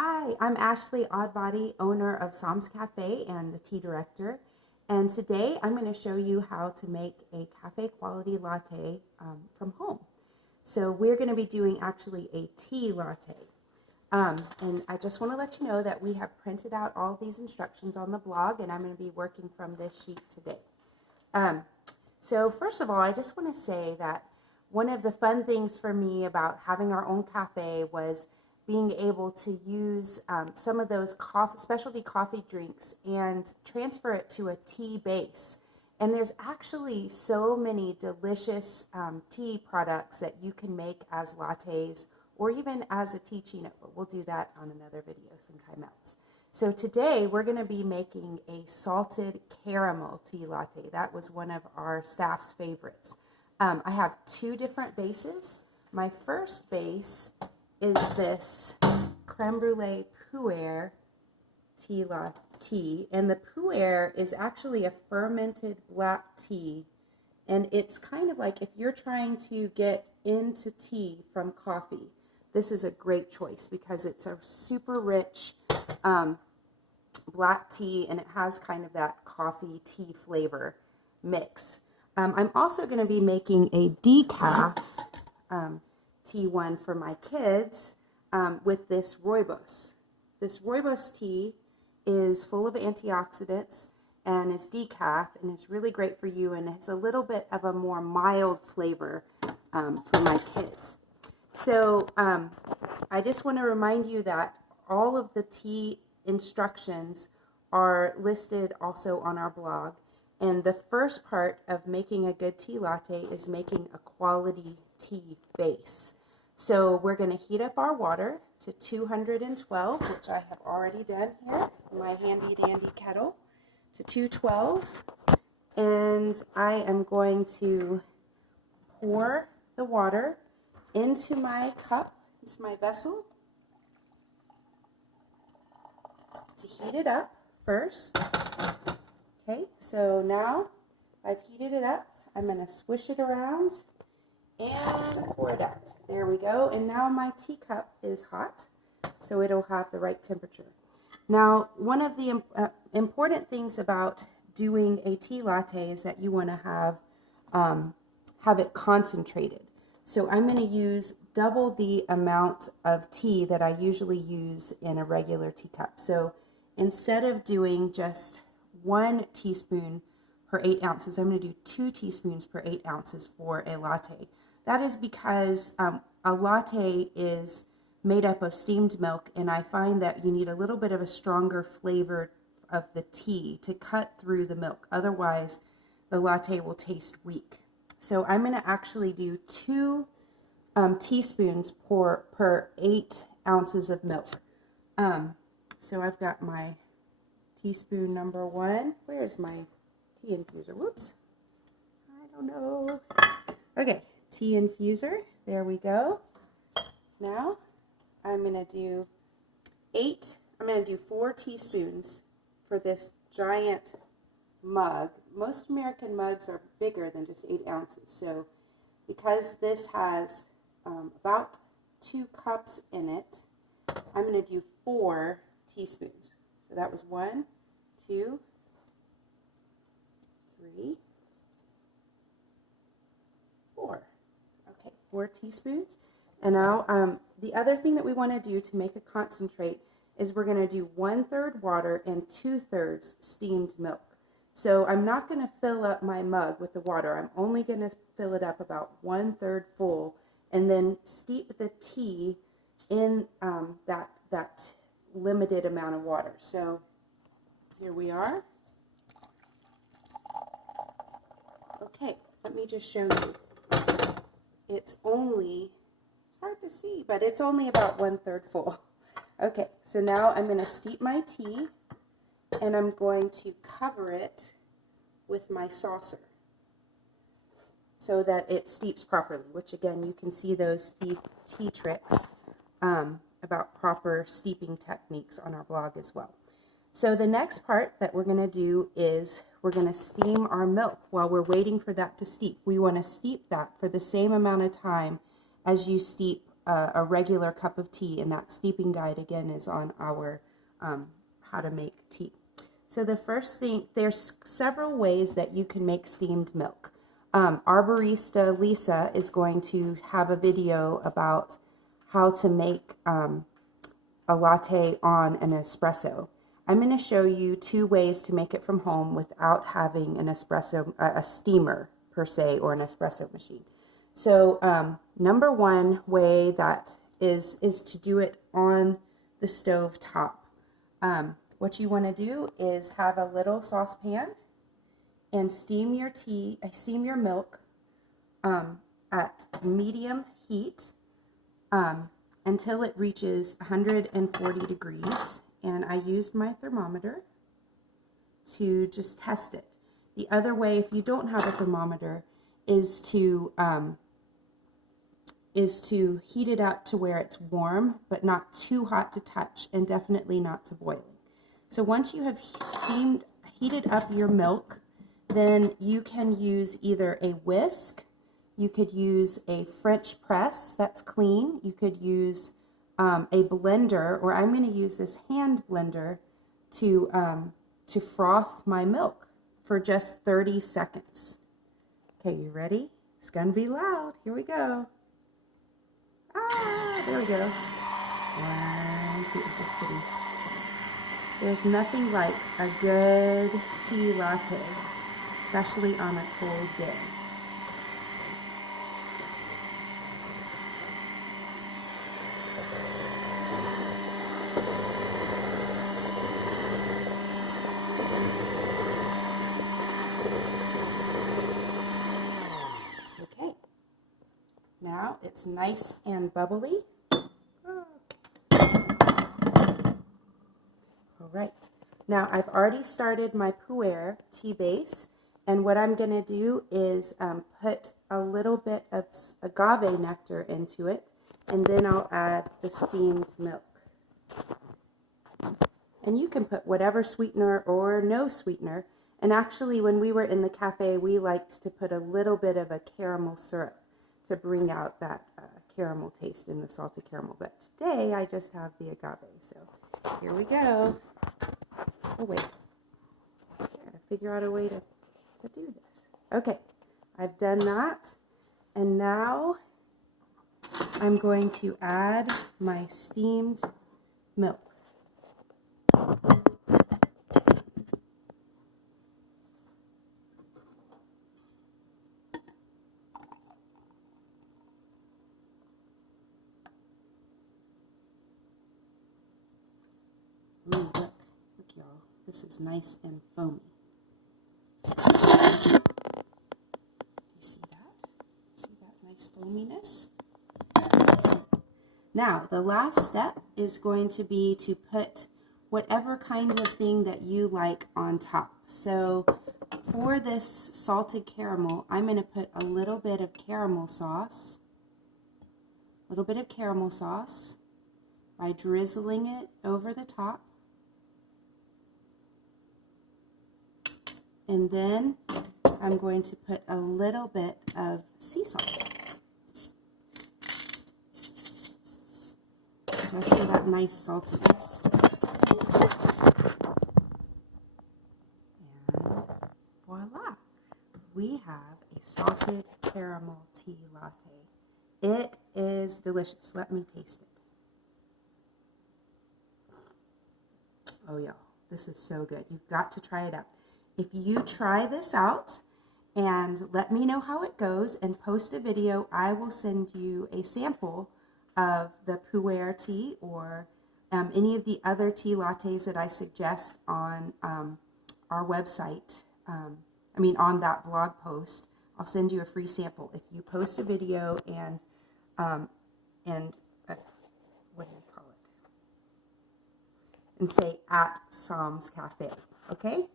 Hi, I'm Ashley Oddbody, owner of Sam's Cafe and the tea director. And today I'm going to show you how to make a cafe quality latte from home. So we're going to be doing actually a tea latte. And I just want to let you know that we have printed out all these instructions on the blog, and I'm going to be working from this sheet today. So first of all, I just want to say that one of the fun things for me about having our own cafe was being able to use some of those specialty coffee drinks and transfer it to a tea base. And there's actually so many delicious tea products that you can make as lattes or even as a teachino, but we'll do that on another video sometime else. So today we're going to be making a salted caramel tea latte. That was one of our staff's favorites. I have two different bases. My first base is this creme brulee pu'er tea, and the pu'er is actually a fermented black tea, and it's kind of like if you're trying to get into tea from coffee, this is a great choice because it's a super rich black tea, and it has kind of that coffee tea flavor mix. I'm also going to be making a decaf tea one for my kids with this rooibos. This rooibos tea is full of antioxidants and is decaf, and it's really great for you, and it's a little bit of a more mild flavor for my kids. So I just want to remind you that all of the tea instructions are listed also on our blog. And the first part of making a good tea latte is making a quality tea base. So we're going to heat up our water to 212, which I have already done here in my handy dandy kettle, to 212. And I am going to pour the water into my cup, into my vessel, to heat it up first. Okay, so now I've heated it up. I'm going to swish it around and pour it out. There we go. And now my teacup is hot, so it'll have the right temperature. Now, one of the important things about doing a tea latte is that you want to have it concentrated. So I'm going to use double the amount of tea that I usually use in a regular teacup. So instead of doing just 1 teaspoon per 8 ounces, I'm going to do 2 teaspoons per 8 ounces for a latte. That is because a latte is made up of steamed milk, and I find that you need a little bit of a stronger flavor of the tea to cut through the milk. Otherwise, the latte will taste weak. So I'm going to actually do 2 teaspoons per 8 ounces of milk. So I've got my teaspoon number 1. Where's my tea infuser? Whoops. I don't know. Okay, tea infuser. There we go. Now I'm going to do 4 teaspoons for this giant mug. Most American mugs are bigger than just 8 ounces. So because this has about 2 cups in it, I'm going to do 4 teaspoons. So that was 1, 2, 3, 4. Okay, 4 teaspoons. And now the other thing that we want to do to make a concentrate is we're going to do 1/3 water and 2/3 steamed milk. So I'm not going to fill up my mug with the water. I'm only going to fill it up about 1/3 full, and then steep the tea in that limited amount of water. So here we are. Okay, let me just show you. It's hard to see, but it's only about 1/3 full. Okay, so now I'm going to steep my tea, and I'm going to cover it with my saucer so that it steeps properly, which again, you can see those tea tricks about proper steeping techniques on our blog as well. So the next part that we're going to do is we're going to steam our milk while we're waiting for that to steep. We want to steep that for the same amount of time as you steep a regular cup of tea, and that steeping guide again is on our how to make tea. So the first thing, there's several ways that you can make steamed milk. Our barista Lisa is going to have a video about how to make a latte on an espresso. I'm going to show you 2 ways to make it from home without having an espresso, a steamer per se, or an espresso machine. So number 1 way that is to do it on the stove top. What you want to do is have a little saucepan and steam your milk at medium heat until it reaches 140 degrees. And I used my thermometer to just test it. The other way, if you don't have a thermometer, is to heat it up to where it's warm, but not too hot to touch, and definitely not to boiling. So once you have heated up your milk, then you can use either a whisk, you could use a French press that's clean, you could use a blender, or I'm going to use this hand blender to froth my milk for just 30 seconds. Okay, you ready? It's going to be loud. Here we go. Ah, there we go. 1, 2, just kidding. There's nothing like a good tea latte, especially on a cold day. Okay, now it's nice and bubbly. All right, now I've already started my pu'er tea base, and what I'm going to do is put a little bit of agave nectar into it, and then I'll add the steamed milk. And you can put whatever sweetener or no sweetener. And actually, when we were in the cafe, we liked to put a little bit of a caramel syrup to bring out that caramel taste in the salted caramel. But today, I just have the agave. So here we go. Oh, wait. I gotta figure out a way to do this. Okay, I've done that. And now I'm going to add my steamed milk. Ooh, look, y'all. This is nice and foamy. Do you see that? See that nice foaminess? Now, the last step is going to be to put whatever kinds of thing that you like on top. So, for this salted caramel, I'm going to put a little bit of caramel sauce. By drizzling it over the top. And then I'm going to put a little bit of sea salt. Just for that nice saltiness. And voila! We have a salted caramel tea latte. It is delicious. Let me taste it. Oh, y'all, this is so good. You've got to try it out. If you try this out and let me know how it goes and post a video, I will send you a sample of the pu'er tea or any of the other tea lattes that I suggest on our website. On that blog post. I'll send you a free sample if you post a video and what do you call it? And say @Sam's Cafe. Okay?